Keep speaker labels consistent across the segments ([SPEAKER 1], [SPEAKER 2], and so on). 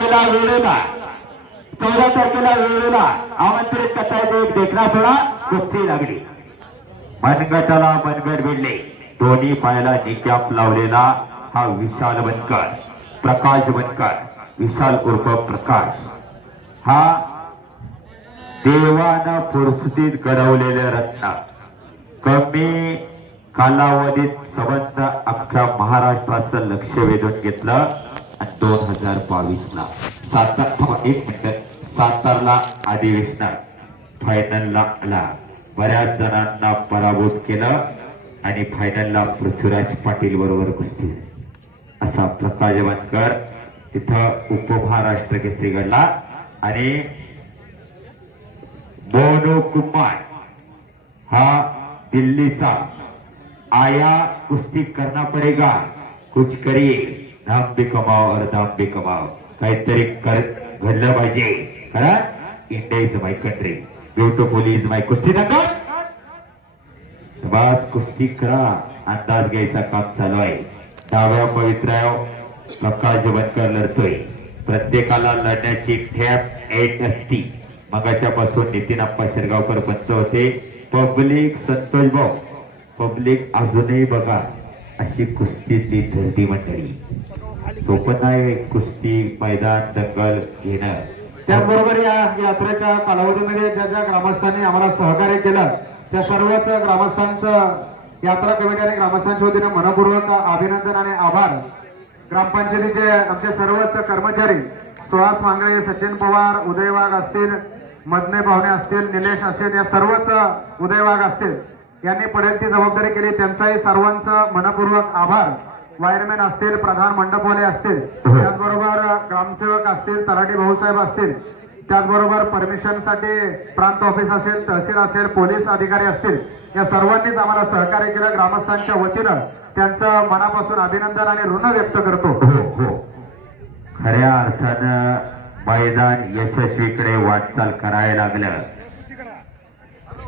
[SPEAKER 1] तारखेला वेळेला चौदा तारखेला वेळेला आमंत्रित करता येते एक देखणा सोडा कुस्ती लागली. मनगटाला मनगट भिडले दोन्ही पायाला जिक्याप लावलेला हा विशाल बनकर. प्रकाश बनकर. विशाल उर्फ प्रकाश. हा देवानं फुरसुतीत घडवलेले रत्न. कमी कालावधीत संबंध अख्ख्या महाराष्ट्राचं लक्ष वेधून घेतलं. दोन हजार बावीस ला सातार एक मिनिट. सातारला अधिवेशनात फायनलला आला. बऱ्याच जणांना पराभूत केलं आणि फायनलला पृथ्वीराज पाटील बरोबर कुस्ती असा प्रकाश वनकर तिथं उपमहाराष्ट्र केसरी घडला आणि मोनू कुमार हा दिल्लीचा आया कुस्ती करना पडेगा कुछ करिए नाम भी कमाव और दाम भी कमाव काहीतरी कर घडलं पाहिजे. करा. India is my country beautiful is my कुस्ती नका. कुस्ती करा. अंदाज घ्यायचा काम चालू आहे. डाव्या पवित्राव प्रकाश बनकर लढतोय. प्रत्येकाला लढण्याची ठॅप एक असती. मगाच्या पासून नितीन अप्पा शिरगावकर बंद होते. पब्लिक संतोष भाऊ. पब्लिक अजूनही बघा. अशी कुस्तीतली धरती मंडळी. सोपं कुस्ती मैदान दंगल घेणं.
[SPEAKER 2] त्याचबरोबर या यात्रेच्या कालावधीमध्ये ज्या ज्या ग्रामस्थांनी आम्हाला सहकार्य केलं त्या सर्वच ग्रामस्थांचं यात्रा कमिटी आणि ग्रामस्थांच्या वतीने मनपूर्वक अभिनंदन आणि आभार. ग्रामपंचायतीचे आमचे सर्वच कर्मचारी सुहास मांगळे सचिन पवार उदय वाघ असतील मदने पाहुणे असतील निलेश असतील या सर्वच उदय वाघ असतील यांनी पर्यंत ती जबाबदारी केली. त्यांचाही सर्वांचा मनपूर्वक आभार. वायरमॅन असतील प्रधान मंडपवाले असतील त्याचबरोबर ग्रामसेवक असतील तलाठी भाऊसाहेब असतील त्याचबरोबर परमिशनसाठी प्रांत ऑफिस असेल तहसील असेल पोलीस अधिकारी असतील या सर्वांनीच आम्हाला सहकार्य केलं. ग्रामस्थांच्या वतीनं त्यांचं मनापासून अभिनंदन आणि ऋण व्यक्त करतो.
[SPEAKER 1] हो हो. खऱ्या अर्थानं मैदान यशस्वीकडे वाटचाल करायला लागलं.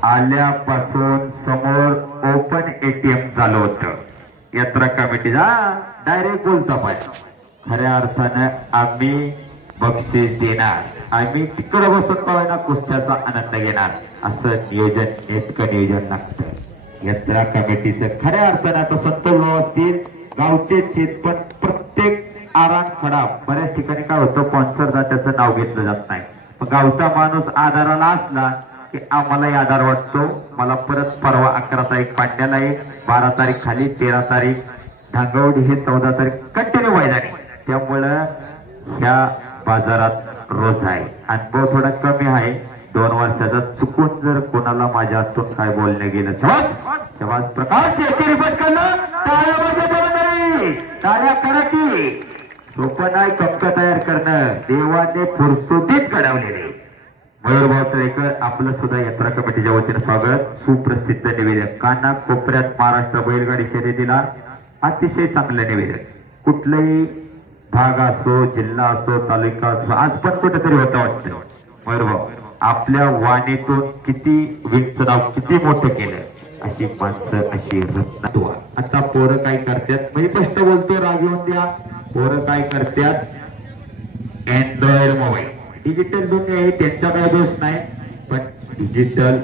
[SPEAKER 1] आल्यापासून समोर ओपन एटीएम झालं होतं. यात्रा कमिटीचा डायरेक्ट बोलतो पण खऱ्या अर्थानं आम्ही बक्षीस देणार. आम्ही तिकडे बसून पाहायला कुस्त्याचा आनंद घेणार. असं नियोजन नेटकं नियोजन लागतं यात्रा कमिटीचं खऱ्या अर्थानं आता संतोष असतील गावचे शेत पण प्रत्येक आराम खडा. बऱ्याच ठिकाणी काय होतं स्पॉन्सर त्याचं नाव घेतलं जात नाही. गावचा माणूस आधाराला असला की आम्हालाही आधार वाटतो. मला परत परवा अकरा तारीख पांड्याला आहे. बारा तारीख खाली तेरा तारीख. धांगवडी हे चौदा तारीख कंटिन्यू मैदानी त्यामुळं ह्या बाजारात रोज आहे. अनुभव थोडा कमी आहे. दोन वर्षाचा चुकून जर कोणाला माझ्या हातून काय बोलणं गेलं. तेव्हा प्रकाश! शेती करणं करा की सोपं नाही कप्प तयार करणं. देवाने फुरसुटीत घडवलेले. मयूरभाऊ तळेकर आपलं सुद्धा यात्रा कमिटीच्या वतीने स्वागत. सुप्रसिद्ध निवेदन काना कोपऱ्यात महाराष्ट्र बैलगाडी शर्यतीला अतिशय चांगलं निवेदन. कुठलंही भाग असो जिल्हा असो तालुका असो आज पण कुठेतरी होतं वाटतं. मयूरभाऊ आपल्या वाणीतून किती विंच नाव किती मोठं केलं अशी माणसं अशी रत्न आता पोरं काय करतात? म्हणजे स्पष्ट बोलतो राग येऊन द्या पोरं काय करतात? अँड्रॉइड मोबाईल डिजिटल दुनिया आहे त्यांचा काय दोष नाही पण डिजिटल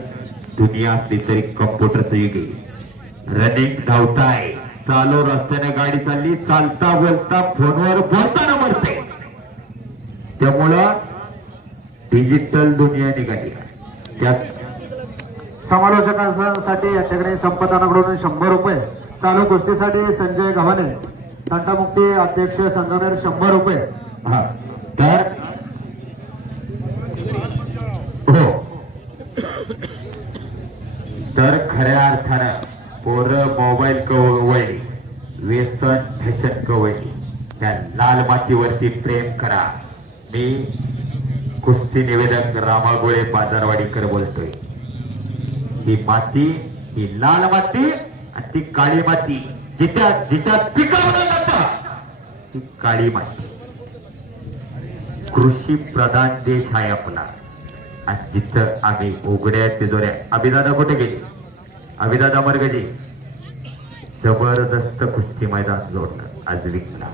[SPEAKER 1] दुनिया असली तरी कम्प्युटरचं युग आहे. रनिंग धावताय चालू रस्त्याने गाडी चालली चालता बोलता फोनवर बोलताना मरते. त्यामुळं डिजिटल दुनिया निघाली. त्यात
[SPEAKER 2] समालोचकांसाठी याच्याकडे संपादनाकडून शंभर रुपये चालू गोष्टीसाठी संजय गव्हाणे तंटामुक्ती अध्यक्ष संगमेर शंभर रुपये.
[SPEAKER 1] हा तर हो तर खऱ्या अर्थानं पोर मोबाईल कवळली व्यसन फॅशन कवळली त्या लाल मातीवरती प्रेम करा. मी कुस्ती निवेदक रामागोळे बाजारवाडीकर बोलतोय. ही माती ही लाल माती आणि ती काळी माती जिच्या जिच्या पिकवलं ती काळी माती. कृषी प्रधान देश आहे आपला. आणि जिथं आम्ही उघड्या तिजोऱ्या. अभिदादा कुठे गेले? अभिदादा मरगजी जबरदस्त कुस्ती मैदान जोडलं आज विकला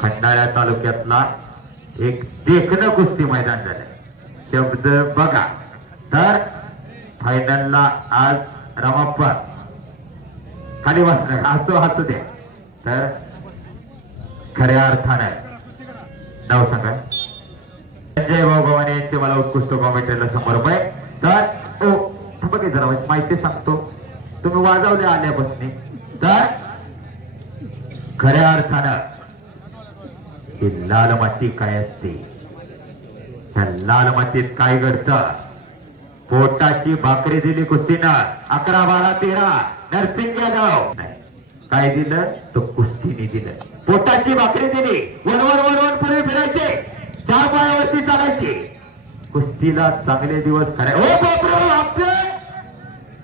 [SPEAKER 1] खंडाळ्या तालुक्यातला एक देखणं कुस्ती मैदान झालं. शब्द बघा. तर फायनलला आज रमाप्पा. खाली बसणार हसू हसू द्या. तर खऱ्या अर्थानं. नाव सांगा जय भाऊ भवानी यांचे मला उत्कृष्ट कॉमेंटरला समर्प आहे तर ओ बघे जरा म्हणजे माहिती सांगतो. तुम्ही वाजवले आल्यापासून. तर खऱ्या अर्थानं ही लाल माती काय असते? त्या लाल मातीत काय घडतं? पोटाची भाकरी दिली कुस्तीनं. अकरा बारा तेरा. नरसिंग यादव. काय दिलं? तो कुस्तीने दिलं. पोटाची भाकरी दिली. वन वन वन वन चार पायावरती चालायचे. कुस्तीला चांगले दिवस खरे ओ बापरे आपले!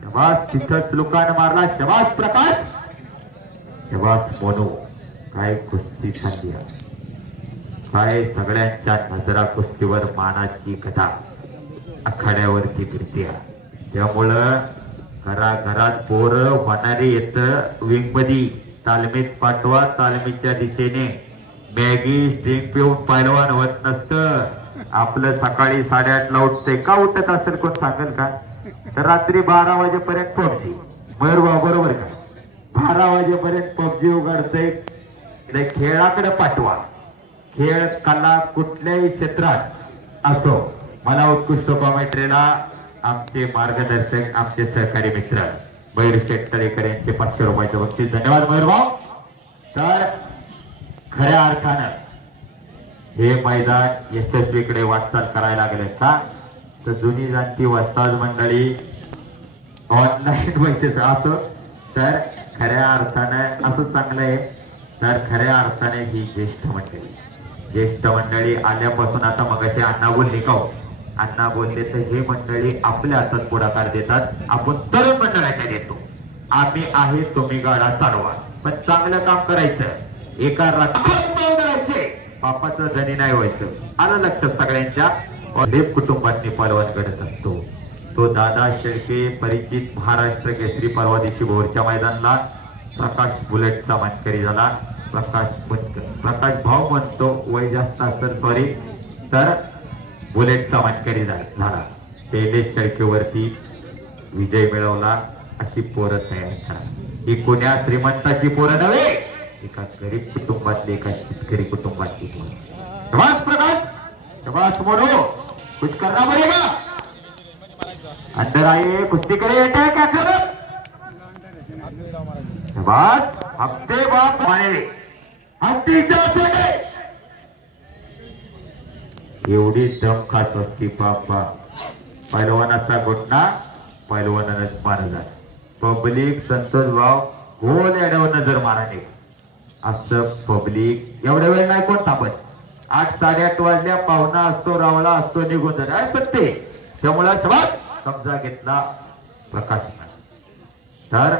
[SPEAKER 1] शबास तिथंच लोकांना मारला शबास प्रकाश. शबास मोनो काय कुस्ती खाल्ली काय सगळ्यांच्या नजरा कुस्तीवर मानाची कथा. आखाड्यावरती फिरते त्यामुळं घराघरात पोरं होणारे येत विंगमधी तालमीत पाठवा तालमीच्या दिशेने मॅगी स्टिंग पिऊन पैलवान होत नसतं. आपलं सकाळी साडेआठला उठते. का उठत असेल कोण सांगेल का? तर रात्री बारा वाजेपर्यंत पबजी मयूर बरोबर का? बारा वाजेपर्यंत पबजी उघडते खेळाकडे पाठवा. खेळ कला कुठल्याही क्षेत्रात असो. मला उत्कृष्ट कॉमेंट्रीला आमचे मार्गदर्शक आमचे सहकारी मित्र मयूर शेठ यांचे पाचशे रुपयाचे बक्षीस. धन्यवाद मयूर भाऊ. तर खऱ्या अर्थानं हे मैदान यशस्वीकडे वाटचाल करायला लागले का? तर जुनी जाणती वस्ताज मंडळी ऑनलाईन पैसेच असो तर खऱ्या अर्थानं असं चांगलं आहे. तर खऱ्या अर्थाने ही ज्येष्ठ मंडळी. ज्येष्ठ मंडळी आल्यापासून आता मगाशी अण्णा बोलले का हो? अण्णा बोलले तर हे मंडळी आपल्या हातात पुढाकार देतात. आपण तरुण मंडळाच्या देतो. आम्ही आहे तुम्ही गाडा चालवा. पण चांगलं काम करायचं. एका रात्री पापाचं धनी नाही व्हायचं. आलं लक्षात सगळ्यांच्या? लेप कुटुंबांनी पलवान घडत असतो. तो दादा शेळके परिचित महाराष्ट्र केसरी परवा दिवशी भोरच्या मैदानाला प्रकाश बुलेटचा मानकरी झाला. प्रकाश प्रकाश भाऊ म्हणतो वय जास्त असेल सॉरी तर बुलेटचा मानकरी झाला. शैलेश शेळकेवरती विजय मिळवला. अशी पोरं तयार करा ही कोण्या श्रीमंताची पोरं नव्हे? एका गरीब कुटुंबातले एका शेतकरी कुटुंबातली. पोरं शबास प्रकाश शबास मोरो कुछ करना पड़ेगा अंदर आइए कुश्ती करे बेटा क्या कर शबास हफ्ते बाप माने हत्तीच्या सोडे एवढी दम खात असती बापा पैलवानाचा घोटना पैलवानानच मारला. पब्लिक संतोष भाव गोल अडवून जर मारा माराने असं पब्लिक एवढ्या वेळ नाही कोण थांबत. आठ साडेआठ वाजल्या पाहुणा असतो रावळा असतो निघून जाणार आहे सत्य त्यामुळे समजा घेतला प्रकाश तर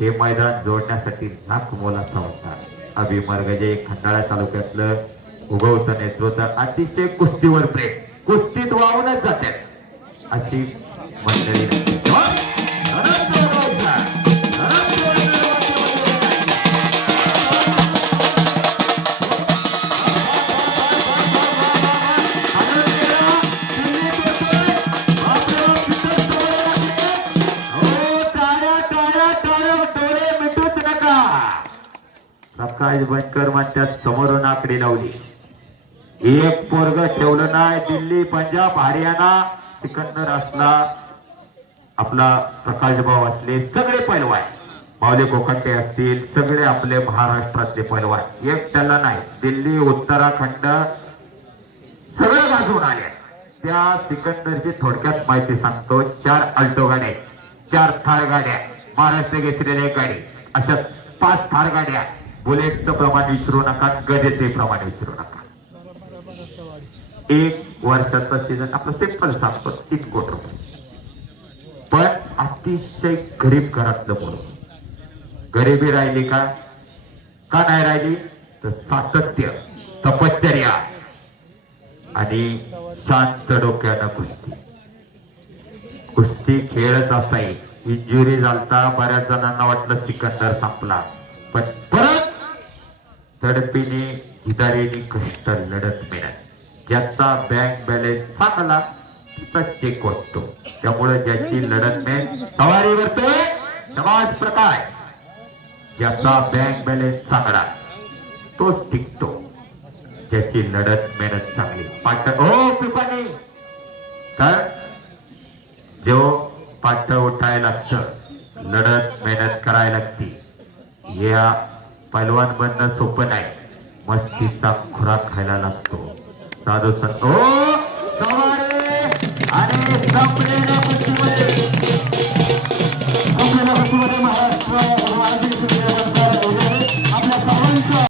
[SPEAKER 1] हे मैदान जोडण्यासाठी नाक मोलाचा होता अभिमार्गजे खंडाळा तालुक्यातलं उगवतं नेतृत्व अतिशय कुस्तीवर प्रेम. कुस्तीत वाहूनच जातात अशी मंडळी बनकर म्हणतात समोरून आकडी लावली. एक पोरग ठेवलं नाही दिल्ली पंजाब हरियाणा सिकंदर असला आपला प्रकाश भाऊ असले सगळे पैलवान. मावले कोकटे असतील सगळे आपले महाराष्ट्रातले पैलवान. एक त्याला नाही दिल्ली उत्तराखंड सगळं गाजून आले. त्या सिकंदरची थोडक्यात माहिती सांगतो चार अल्टो गाड्या चार थार गाड्या महाराष्ट्र घेतलेल्या गाडी अशा पाच थार गाड्या बुलेटचं प्रमाण विसरू नका गदेचे प्रमाण विसरू नका. एक वर्षाचा सीझन आपलं सिंपल सांगतो तीन कोट रुपये. पण अतिशय गरीब घरातलं मुलं. गरिबी राहिली का? का नाही राहिली? तर सातत्य तपश्चर्या आणि शांत डोक्यानं कुस्ती. कुस्ती खेळच असाई. इंजुरी झालता बऱ्याच जणांना वाटलं सिकंदर संपला. पण परत तडपीने उदारीने कष्ट लढत मिळत. ज्याचा बँक बॅलन्स चांगला तिचा चेक वाटतो त्यामुळे ज्याची लढत मिळेल सवारी सवारीवरते समाज प्रकाश. ज्याचा बँक बॅलन्स चांगला तोच टिकतो. ज्याची लढत मेहनत चांगली. पाट हो कृपानी तर जो पाठ उठायला लागतं लढत मेहनत करायला लागते. या पैलवान बनणं सोपं नाही मस्तीचा खुराक खायला लागतो साधू संत ओ सवारे आणि संपलेल्या महाराष्ट्र